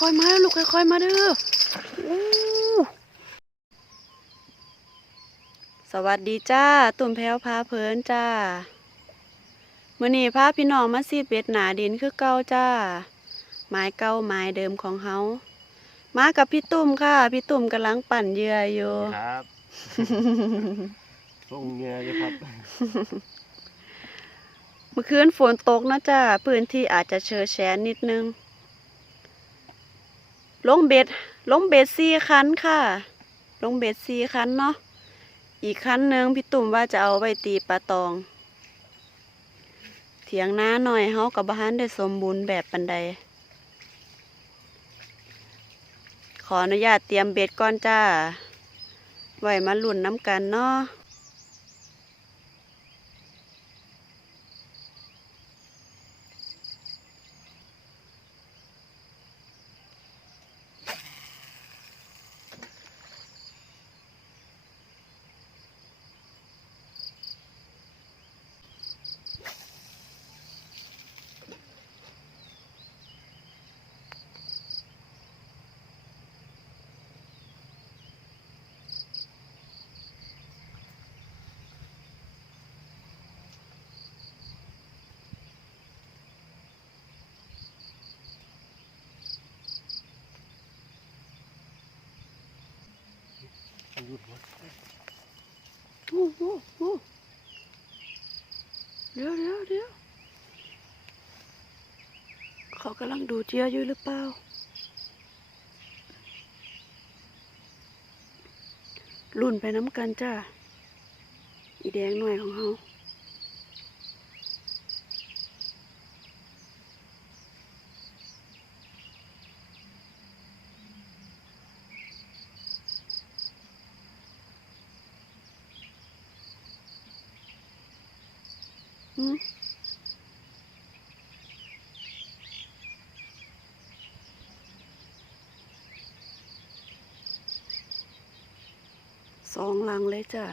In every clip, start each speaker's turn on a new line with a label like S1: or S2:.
S1: ค่อยๆมาเด้อลูกค่อยๆมาเด้ออู้สวัสดีจ้า ตุ่มแพ้วพาเพลินจ้ามื่อนี้พาพี่น้องมาซีดเบ็ดหนาดินคือเก่าจ้าไม้เก่าไม้เดิมของเฮามากับพี่ตุ่มค่ะ พี่ตุ่มกำลังปั่นเหยื่ออยู่
S2: ครับส่งเงี้ยเลยครับ
S1: เมื่อคืนฝนตกนะจ้าพื้นที่อาจจะเชอแชนนิดนึง ลงเบ็ดลงเบ็ดสี่คันค่ะ ลงเบ็ดสี่คันเนาะอีกคันหนึ่งพี่ตุ่มว่าจะเอาไปตีปลาตอง เถียงน้าหน่อยเฮากับบ้านได้สมบูรณ์แบบปันใด ขออนุญาตเตรียมเบ็ดก่อนจ้า ไว้มาลุ่นน้ำกันเนาะ โอ้โหโอ้เดี๋ยวเดี๋ยวเดี๋ยวเขากำลังดูเจียอยู่หรือเปล่า รุ่นไปน้ำกันจ้า อีแดงหน่อยของเขา สองลังเลยจ้ะ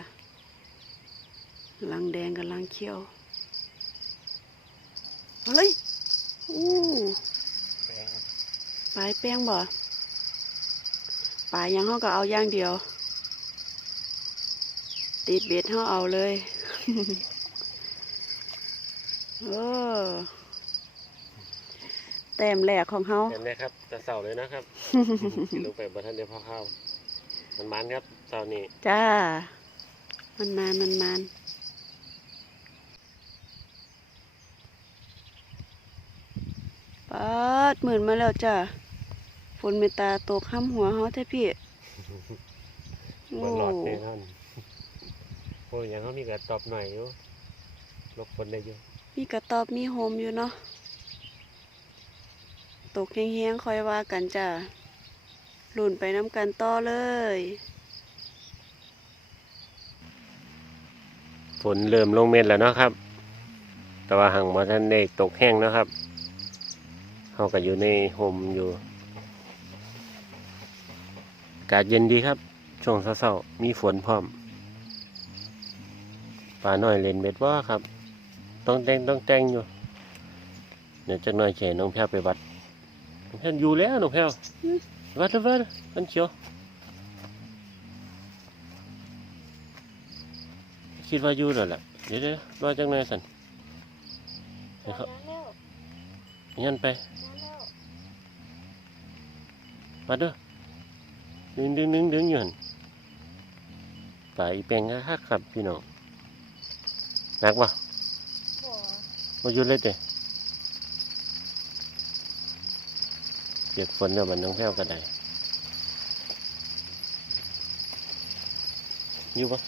S1: ลังแดงกับลังเขียวเอาเลยอู้ปลายแป้งบ่ปลายยังเขาก็เอาอย่างเดียว ติดเบ็ดเขาเอาเลย เออแต้มแหลกของเขา
S2: เห็นไหมครับจะเสาเลยนะครับ กินลงไปบนท่านเดียวพอข้าวมันมันครับเสานี้
S1: จ้า มันมานมันมานปัดหมื่นมาแล้วจ้าฝนเมตตาตกข้ามหัวเฮาแท้พี่โอ้
S2: มันหลอดแน่นอนโอ้ยยังเขามีกระตอบหน่อยอยู่ลบคนได้เยอะ
S1: มีกระตอบมีโฮมอยู่เนาะตกเฮียงๆคอยว่ากันจ้าหลุ่นไปน้ำกันต่อเลย
S2: ฝนเริ่มลงเม็ดแล้วเนาะครับ แต่ว่าห่างมาท่านได้ตกแห้งนะครับเขาก็อยู่ในโฮมอยู่อากาศเย็นดีครับ ช่วงเช้าๆมีฝนพร้อมปลาหน่อยเล่นเบ็ดว่าครับ ต้องแต่งต้องแต่งอยู่เดี๋ยวจะหน่อยเฉยน้องแพ้วไปวัดน้องแพ้วอยู่แล้วน้องแพ้ววัดแล้ววัดอันเชียวคิดว่าอยู่แล้วแหละเดี๋ยวเดี๋ยวรอจังหน่อยสันให้เขายันไปมาเด้อดึงดึงดึงดึงอยู่หันไปอีแปลงคักๆครับพี่น้องหนักปะ มาอยู่เลยเด้เปียกฝนแล้วมันน้องแพ้วก็ได้อยู่ปะ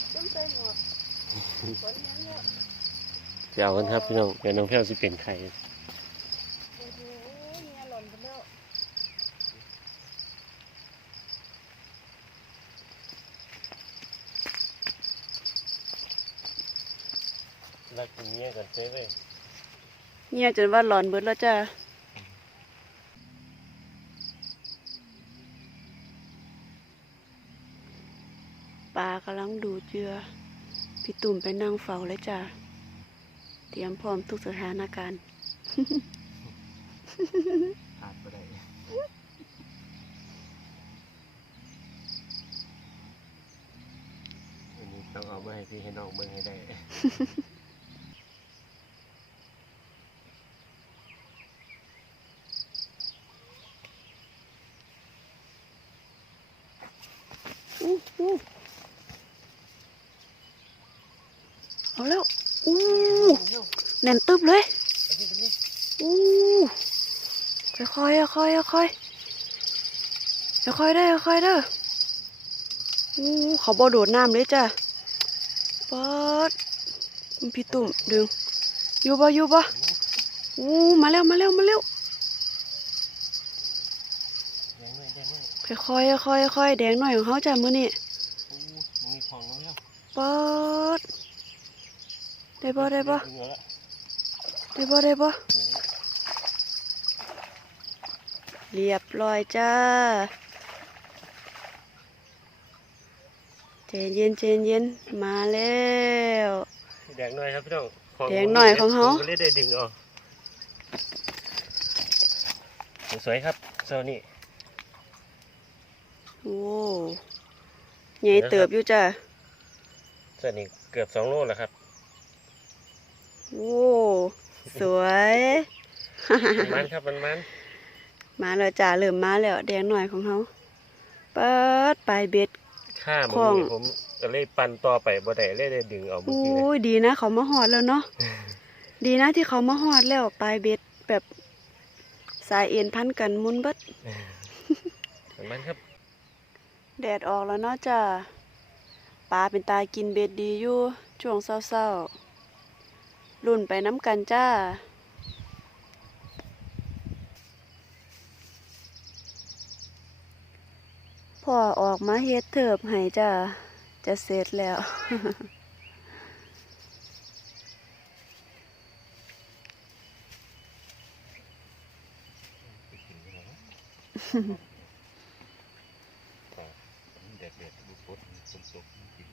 S2: จะเอากันครับพี่น้องเดี๋ยวน้องแพ้วสิเป็นไข่รักเมียกันเซ่เลย
S1: เงี่ยจนว่าหลอนเบิดแล้วจ้าปลากำลังดูเจือ พี่ตุ่มไปนั่งเฝ้าแล้วจ้าเตรียมพร้อมทุกสถานการณ์
S2: ขาดไปได้วันนี้ต้องเอามาให้พี่ให้น้องเบิ่งให้ได้
S1: เอาแล้วอู้แน่นตึบเลยอู้ค่อยๆค่อยๆค่อยๆค่อยๆเด้อค่อยๆเด้ออู้เขาบ่โดดน้ำเลยจ้ะป๊อดพี่ตุ่มดึงอยู่บ่อยู่บ่อู้มาแล้วมาแล้วมาแล้ว
S2: แดงหน่อยแดงหน่อย
S1: ค่อยๆค่อยๆค่อยๆแดงหน่อยของเขาจ้ะมื้อนี้
S2: อู้มีของแล้ว
S1: ป๊อด ได้บ่ได้บ่
S2: เหลือละ
S1: ได้บ่ได้บ่
S2: เหลือละ
S1: เรียบร้อยจ้าเจนเย็นเจนเย็นมาแล้ว
S2: แดงหน่อยครับพี่น้องของ
S1: แดงหน่อยของเขา
S2: ผมก็เลยได้ดึงเออกสวยๆครับโซนี่
S1: โอ้ใหญ่เติบอยู่จ้ะ
S2: โซนี่เกือบสองโลแล้วครับ
S1: โอ้ สวย
S2: มันมันครับมันมัน
S1: มาแล้วจ้าเริ่มมาแล้วแดงหน่อยของเขาเปิดปลายเบ็ด
S2: ข้า
S1: ข
S2: มั
S1: อง
S2: นผมก็เลยปั่นต่อไปบ่ได้เลยได้ดึงเอาเมื่อ
S1: โอ้
S2: กี้เลย
S1: ยดีนะเขามาหอดแล้วเนาะดีนะที่เขามาหอดแล้วปลายเบ็ดแบบสายเอ็นพันกันหมุนเบิด
S2: มันมันครับ
S1: แดดออกแล้วเนาะจ้าปลาเป็นตากินเบ็ดดีอยู่ช่วงเศร้าๆ รุ่นไปน้ำกันจ้า พ่อออกมาเฮ็ดเถิบให้จ้า จะเสร็จแล้ว
S3: เด็ดเด็ดบุปผสมสมกิน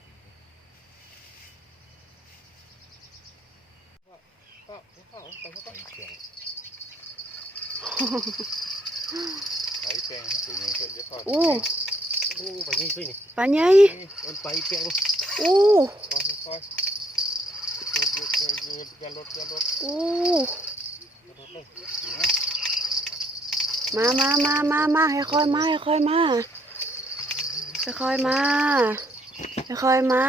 S3: ก็ก็ไปก็ไปเชียง ใช้แป้งสูงเงินเกิดจะทอด
S1: อู้
S2: โอ้ไปนี่ด้วยนี่
S1: ปลาใหญ่
S2: มันไปเปียง
S1: อู้
S3: ค่อยค่อยหยุดหยุดหยุดหยุดอย่าลดอย่าลด
S1: อู้
S3: อย่าลดเลย
S1: มามามามามาให้ค่อยๆมาให้ค่อยๆมาค่อยๆมาค่อยๆมา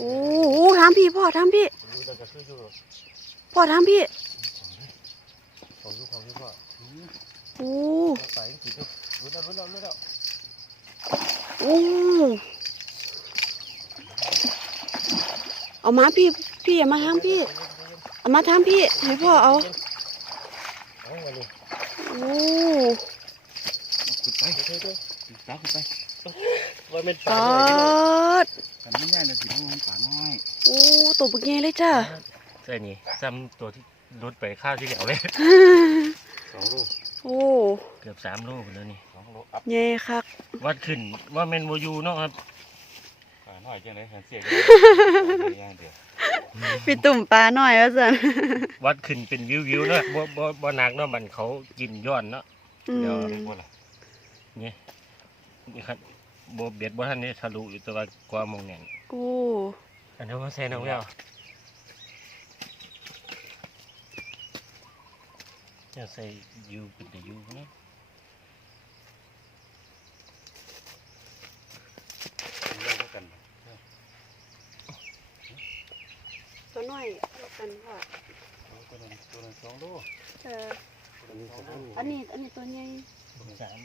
S1: อู้หูทำพี่พ่อทำพี่
S2: ดูแล้วก็คืออยู่
S1: พ่อทำพี่
S2: ของอ ยู่ของอยู่พ่อ
S1: อู้
S2: ไปกินดูรู้แล้วรู้แล้วรู้แล้ว
S1: อู้เอามาพี่พี่อย่ามาทำพี่เอามาทำพี่ให้พ่อเอา
S2: เอาอันนี้
S1: อู้
S3: ขุดไป
S2: เฮ้ยเฮ้ย
S3: ตาขุดไป
S2: ว่าเป็น
S1: ป
S2: ปลา
S1: อ
S2: หน่อย
S1: ด
S3: กันไม่ง่ายเลยสิมันป่าน้อย
S1: อู้ตัวบึกใหญ่เลยจ้า
S2: ใช่นี่ซ้ำตัวที่ รุดไปข้าวที่เหลียวเลย
S3: สองลูก
S1: โอ้
S2: เกือบสามโลไปแล้วนี่
S3: สองลูกอัพ
S1: ใหญ่คัก
S2: วัดขึ้นว่าเมนโมยูเนาะครับ
S3: ป่าน้อยจังเลยเสียงย่างเดียว
S1: พี่ตุ่มปลาหน่อยว่าสัน
S2: วัดขึ้นเป็นวิววิวๆเนาะบ่บ่บ่หนักเนาะมันเขากินย้อนเนาะ
S1: อืม
S2: เดี๋ยว
S3: ไม่หมดละ
S2: นี่ครับโบเบ็ดบ่ทันได้ทะลุอยู่แต่ว่ากว่ามองแน่น
S1: อู้
S2: อันนี้ว่าแซ่น้องแวว จะใส่ยูเป็นยูนะ
S3: เล่นกัน
S1: ตัวน้อยเอากันพ่อ
S3: ตัวนตัวนึงสองลูก
S1: เออ
S3: ตัวนึงสองลูก
S1: อันนี้อันนี้ตัวใหญ่
S2: สาม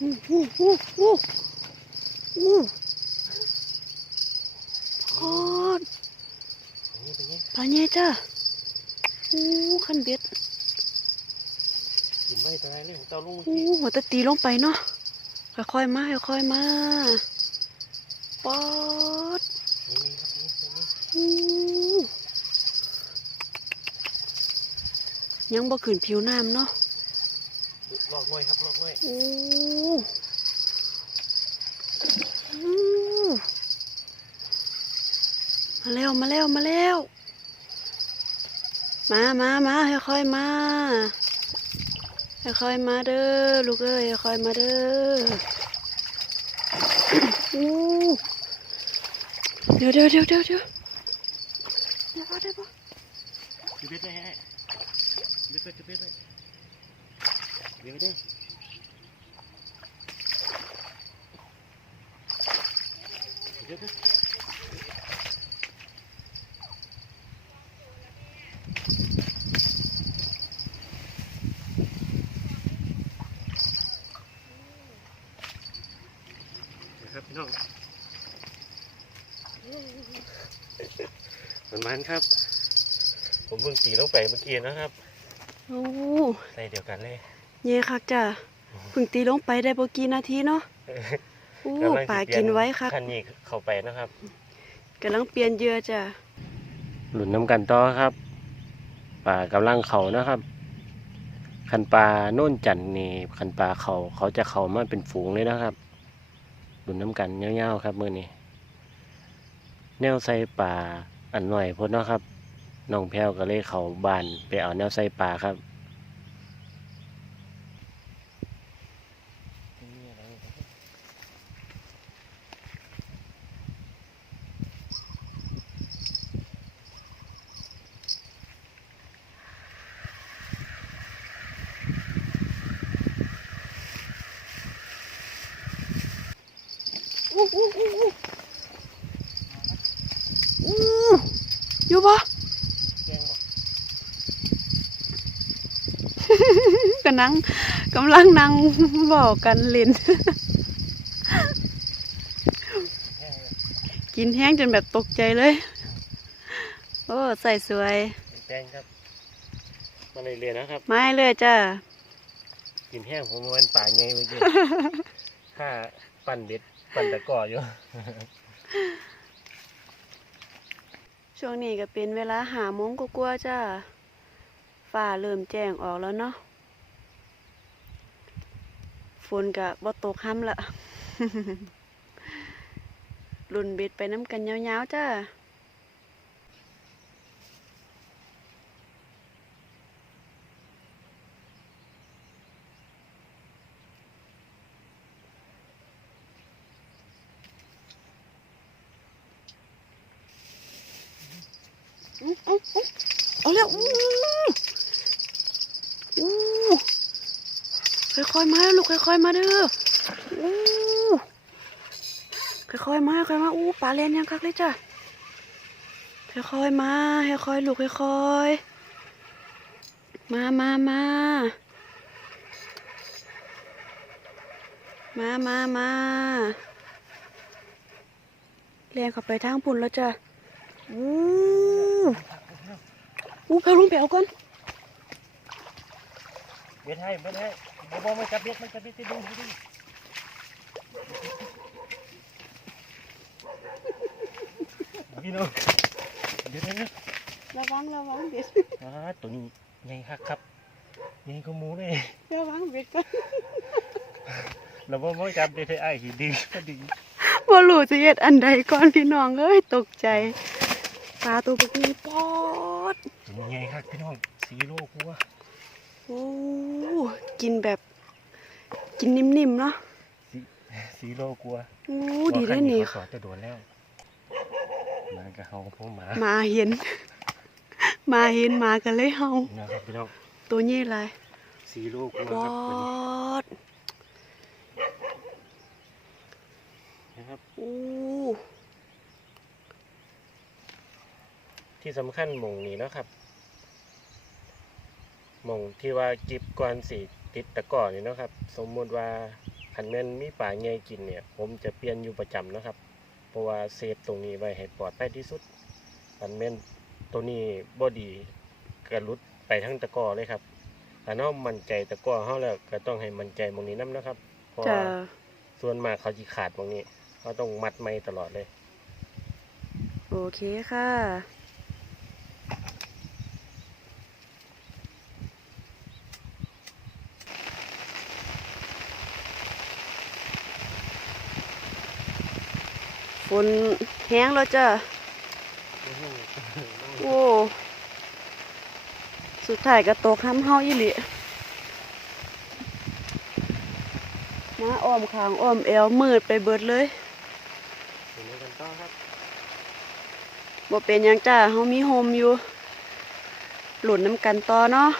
S1: อู้อู้อู้อู้อู้พอด
S2: ป
S1: ลาเนี้ยจ้าอู้ขันเบ็ด
S2: กินไว้ตัวไหนเลยเต้าลุง
S1: อู้หัวตะตีลงไปเนาะค่อยๆมาค่อยๆมาปอดอู้ยังบ่ขึ้นผิวน้ำเนาะ
S2: อกน้อยครับลอกน้อย
S1: อู้อู้มาแล้วมาแล้วมาแล้ว มามามาค่อยๆมาค่อยๆมาเด้อลูกเอ้ยค่อยๆมาเด้ออู้เดี๋ยวเดี๋ยวเดี๋ยวเดี๋ยวเดี๋ยวเดี๋ยวเดี๋ยว
S2: จะเบ็ดได้ไอ้เบ็ดไปจะเบ็ดได้ เบ็ดได้เบ็ดได้นะครับพี่น้องมันมันครับ ผมเพิ่งตีลงไปเมื่อกี้นะครับ
S1: โอ้
S2: ใส่เดียวกันเลย
S1: เย่คักจ้ะเพึ่งตีลงไปได้บ่กี่นาทีเนาะโอ้
S2: กำลังสิ
S1: ป่า
S2: เปลี่ย
S1: กินไว้คัก
S2: คันนี้เข้าไปนะครับ
S1: กำลังเปลี่ยนเหยื่อจ้ะ
S2: หลุนน้ำกันต่อครับ ป่ากำลังเขานะครับ คันปลาโน่นจันทร์นี่คันปลาเขาเขาจะเขามาเป็นฝูงเลยนะครับ หลุนน้ำกันเงี้ยวๆครับมือนี้แนวใส่ปลาอันหน่อยพดเนาะครับน้องแพ้วก็เลยเขาบานไปเอาแนวใส่ปลาครับ
S1: อู้อู้อู้อู้อู้อยู่บ่
S2: แจ้งบอก
S1: ก็ นั่งกำลังนั่งบอกกันเล่น กินแห้งจนแบบตกใจเลย โอ้ใส่สวย
S2: แจ้งครับมาเลยเรียนนะครับ
S1: ไม้เลยจ้า
S2: กินแห้งผมมันป่าไงเมื่อกี้ถ้าปั่นเบ็ดปั่นตะกร้ออยู่
S1: ช่วงนี้ก็เป็นเวลาหาโมงกว่าๆจ้าฟ้าเริ่มแจ้งออกแล้วเนาะ ฝนกะบ่ตกห้ำละรุ่นเบ็ดไปน้ำกันยาวๆจ้า อุ๊ยอุ๊ยอุ๊ยเอาแล้วอู้อู้ ค่อยๆมาลูกค่อยๆมาเด้ออู้ค่อยๆมาค่อยๆมาอู้ปลาเล่นยังคักเลยจ้ะค่อยๆมาค่อยๆลูกค่อยๆมามามามามามาเรียนเข้าไปทางปุ่นแล้วจ้ะอู้อู้พาลุงไปเอาก่อน
S2: เบ็ดให้เบ็ดให้ บ่บ่ไม่จับเบ็ดไม่จับเบ็ดจะดึงจะดึงพี่น้องเดี๋ยวนะ
S1: ระวังระวังเบ็ด
S2: อ่าตัวนี้ใหญ่คักครับใหญ่ก็หมูเลย
S1: ระวังเบ็ดก่อน
S2: เราบ่ไม่จับเบ็ดให้อ้ายสิดึงก็ดึง
S1: บ่รู้จะเฮ็ดอันใดก่อนพี่น้องเอ้ยตกใจปลาตัวพวกนี้ปอด
S2: ใหญ่คักพี่น้องสีโลกว่า
S1: โอ้กินแบบกินนิ่มๆเนาะ
S2: สีสีโลกว่า
S1: โอ้ดีได้นี่
S2: เขาสอนจะโดนแล้วมากระเฮาพวกหมา
S1: มาเห็น มาเห็นมากันเลยเฮา
S2: นะครับพี่น้อง
S1: ตัวนี้อะไร
S2: สีโลกว่า
S1: ป
S2: ค
S1: อ
S2: รับตัวนี้
S1: ด
S2: นะครับ
S1: โอ้
S2: ที่สำคัญหมองนี้เนาะครับห มองที่ว่ากิบก่อนสีติดตะกร้อนี่เนาะครับ สมมุติว่าคันแม่นมีป่าใหญ่กินเนี่ย ผมจะเปลี่ยนอยู่ประจำนะครับ เพราะว่าเซฟตรงนี้ไว้ให้ปลอดภัยที่สุดคันแม่นตัวนี้บ่ดีกระลุดไปทั้งตะกร้อเลยครับถ้าเฮามั่นใจตะกร้อเฮาแล้วก็ต้องให้มั่นใจมองนี้นํนะครับ เพราะว่าส่วนมากเขาสิขาดหมองนี้เขาต้องมัดไม้ตลอดเลย
S1: โอเคค่ะ นแห้งแล้วจ้ะโอ้สุดท้ายก็ตกห้ำเฮาอีหลีมาอ้อมขางอ้อมแอวมืดไปเบิดเลย
S2: เห็นกันต่อครับ
S1: บ่เป็นหยังจ้าเฮามีโฮมอยู่ หลุดน้ำกันต่อเนาะ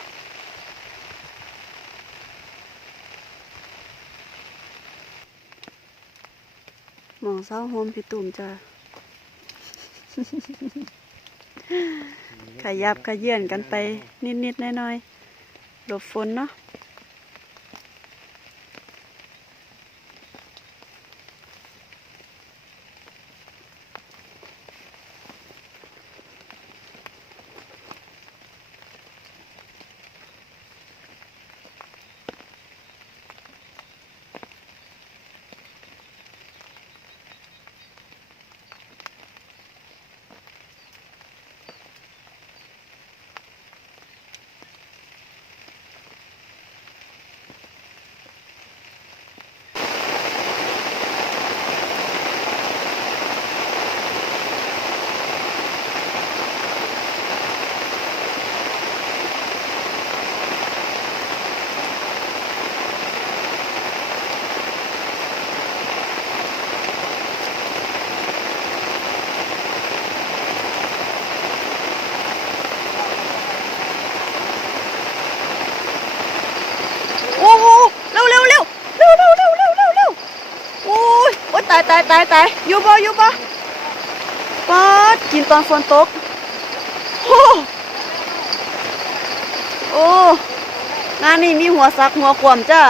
S1: มองเศร้าโฮมพี่ตุ่มจ้าขยับขยื่นกันไปนิดๆหน้อยๆหลบฝนเนาะ ตายตายตายตายอยู่บ่อยู่บ่ป๊าดกินตอนฝนตกโอ้โอ้งานนี้มีหัวซักหัวขวมจ้า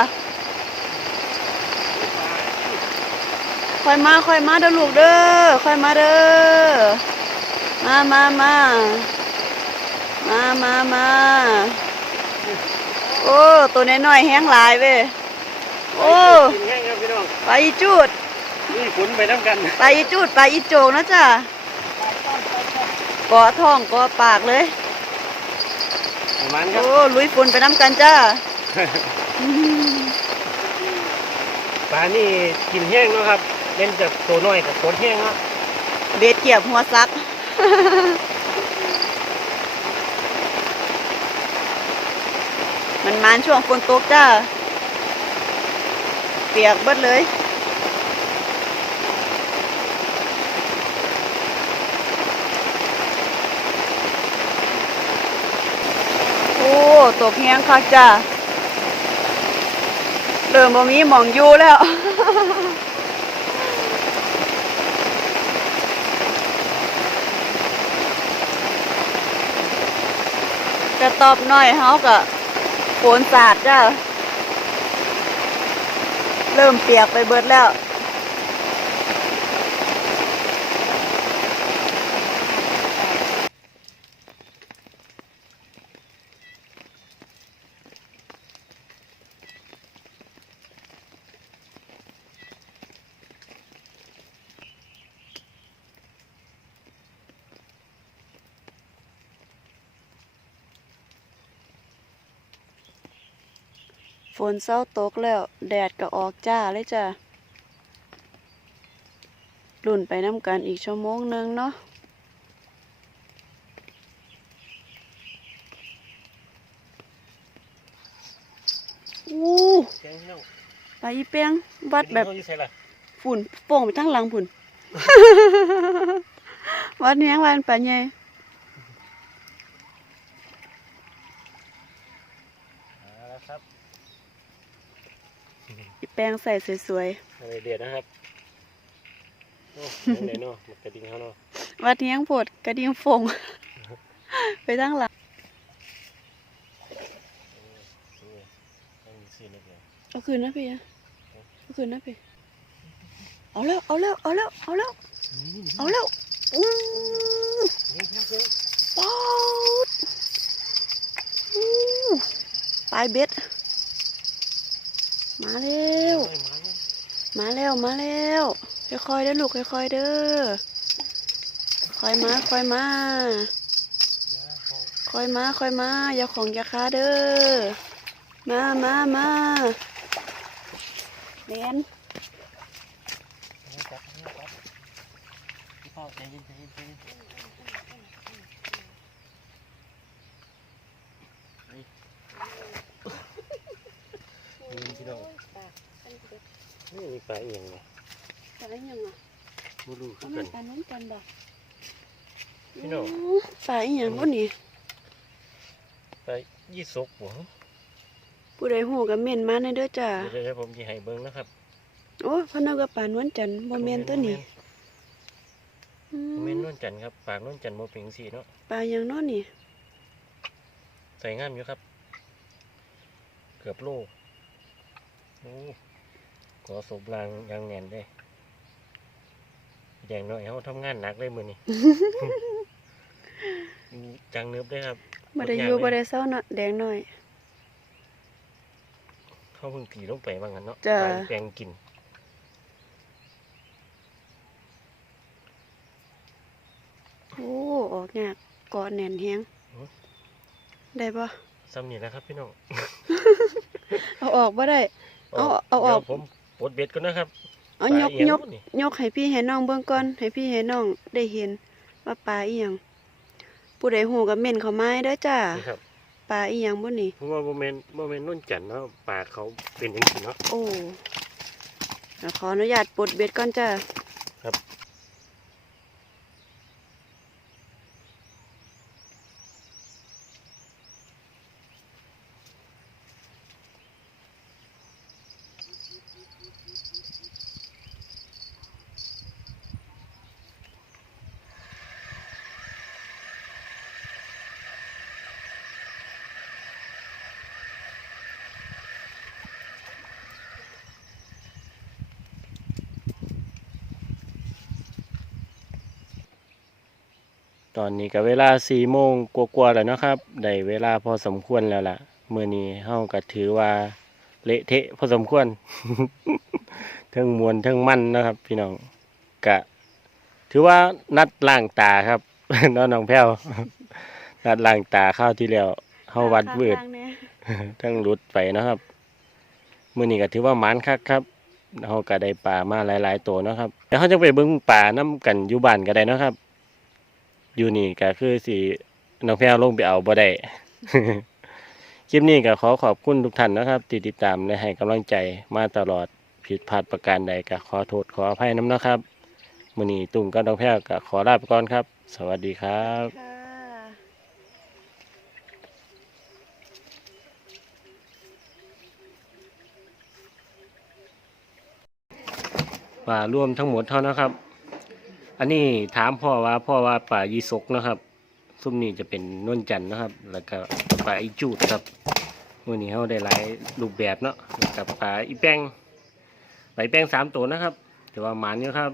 S1: ค่อยมาค่อยมาเด้อลูกเด้อค่อยมาเด้อมามามามามามาโอ้ตัวน้อยๆแห้งหลายเว้ยโอ้
S2: กินแห้งครับพี่น้อง
S1: ปลา อีจูด
S2: นี่ฝนไปน้ำกัน
S1: ปลาอีจูดปลาอีโจกนะจ้ะเกาะท้องเกาะปากเลย
S2: ประมาณครับ
S1: โอ้ลุยฝุ่นไปน้ำกันจ้า
S2: ปลานี่กินแห้งเนาะครับ เล่นจากตัวน้อยกับตัวแห้งเนาะ
S1: เบ็ดเกียบหัวซักมันมานช่วงฝนตกจ้า เปียกเบิดเลย โอ้ ตกแห้งคักจ้าเริ่มบ่มีหมองอยู่แล้ว กระตอบน้อยเฮาก็โขนสาดจ้า เริ่มเปียกไปเบิดแล้ว ฝนเศร้าตกแล้ว แดดก็ออกจ้าเลยจ้ะรุ่นไปน้ำกันอีกชั่วโมงหนึงเนาะอู้
S2: แห้งพี่น้อง
S1: ไปอีเปียงวัดแบบ
S2: กินเขาอยู่ใส่ละ
S1: ฝุ่นโป่งไปทั้งหลังฝุ่น วัดเนี้ยงวันป่าใหญ่
S2: เอาละครับ
S1: อี แป้งใส่สวย
S2: อะไรเดือดนะครับโอ้ไหนเนาะมันกระดิ่งเขาเนาะ
S1: ๆ วัดเนี้ยงโพดกระดิ่งฟง ไปทั้งหลัง
S2: นี่นี่นี่สิเล็กเลย
S1: เอาคืนนะพี่อะเอาขึ้นนะพี่ เอาแล้ว เอาแล้ว เอาแล้ว เอาแล้ว
S2: นี่
S1: เอาแล้วอู้
S2: นี่ครับเด้อ
S1: ป๊อดอู้ปลายเบ็ด มาแล้ว
S2: มาแล้ว
S1: มาแล้วค่อยๆเด้อลูกค่อยๆเด้อ ค่อยมา ค่อยมา ค่อยมา ค่อยมา อย่าของอย่าค้าเด้อ มามามาเรียน
S2: ให้จับให้จับพี่เป้าใจเย็นใจเย็นใจเย็นนี่พี่น้องนี่มีปลาเอียงไง
S1: ปลาอีห ยังอะ
S2: ไม่รู้คื
S1: เอา
S2: อ
S1: มั
S2: กันน
S1: ปลาน้องกันบ่
S2: พี่น้อง
S1: อู้ปลาอีหยังบ่นี่
S2: ปลายี่สกหัว
S1: ผู้ใดฮู้ก็เม่นมาในเด้อจ้า
S2: เดี๋ยวเดี๋ยวผมจะให้เบิ้งนะครับ
S1: โอ้ยเพนนึกว่าปลานวลจันทร์บ่แม่นตัวนี้อื
S2: โมเมน
S1: ม
S2: นวลจันทร์ครับ ปากนวลจันทร์โมเป็นสีเนาะ
S1: ปลาหยังเนาะนี่
S2: ใส่งามอยู่ครับ เกือบโลโอ้ขอสบรางยางแน่นได้ อย่างน้อยเขาทำงานหนักเลยมือนี่ จังเนิบได้ครับ
S1: บ่ได้อยู่บ่ได้เศร้าเนาะแดงน้อย
S2: เขาเพิ่งตีลงไปบางกันเนาะ
S1: จ้ะ
S2: ไปแปลงกิน
S1: โอ้ออกยากเกาะแน่นแฮงได้บ่
S2: ซ้ำนี่นะครับพี่น้อง
S1: เอาออกบ่ได้ เอาเอาออก
S2: ดี๋ยวผมปลดเบ็ดก่อนนะครับ
S1: เอายก
S2: ปลาอีห
S1: ย
S2: ง
S1: ก
S2: วะนี่
S1: ยกให้พี่ให้น้องเบิ่งก่อนให้พี่ให้น้องได้เห็นว่าปลาอีหยังผู้ใดฮู้ก็เม่นเข้ามาให้เด้อจ้า
S2: นี่ครับ
S1: ปลาอีหยังบ่นี่
S2: เพราะว่าโมเมนโมเมนนวลจันทร์เนาะปากเขาเป็นอย่างนี้เนาะ
S1: โอ้เดี๋ยวขออนุญาตปลดเบ็ดก่อนจ้า
S2: ตอนนี้ก็เวลาสี่โมงกว่าๆแล้วเนาะครับได้เวลาพอสมควรแล้วล่ะเมื่อนี้เฮาก็ถือว่าเละเทะพอสมควรเทั้งมวลเทั้งมันนะครับ พี่น้องกะ ถือว่านัดล้างตาครับน้องน้องแพ้วนัดล้างตาข้าวที่แล้วเฮาวัดเบิด
S1: ข้างๆแน่
S2: ทั้งหลุดไปเนาะครับมื้อนี้ก็ถือว่าหมานคักครับเฮาก็ได้ปลามาหลาย ๆ ตัวเนาะครับแล้วเฮาจะไปเบิ่งปลานํกันอยู่บ้านก็ได้เนาะครับ อยู่นี่ก็คือสิน้องแพรวลงไปเอาบ่ได้ คลิปนี้ก็ขอขอบคุณทุกท่านนะครับที่ติดตามและให้กำลังใจมาตลอดผิดพลาดประการใดก็ขอโทษขออภัยน้ำนะครับมื้อนี้ตุ่มกับน้องแพรวก็ขอลาไปก่อนครับ สวัสดีครับ
S1: ค่ะ
S2: ป่ารวมทั้งหมดเท่านะครับ อันนี้ถามพ่อว่าพ่อว่าป่ายีสกนะครับซุ้มนี้จะเป็นนวลจันทร์นะครับ แล้วก็ป่าอีจูดครับวันนี้เขาได้หลายรูปแบบเนาะกับป่าอีแป้งป่าอีแป้งสามตัวนะครับแต่ว่าหมานเยู่ครับ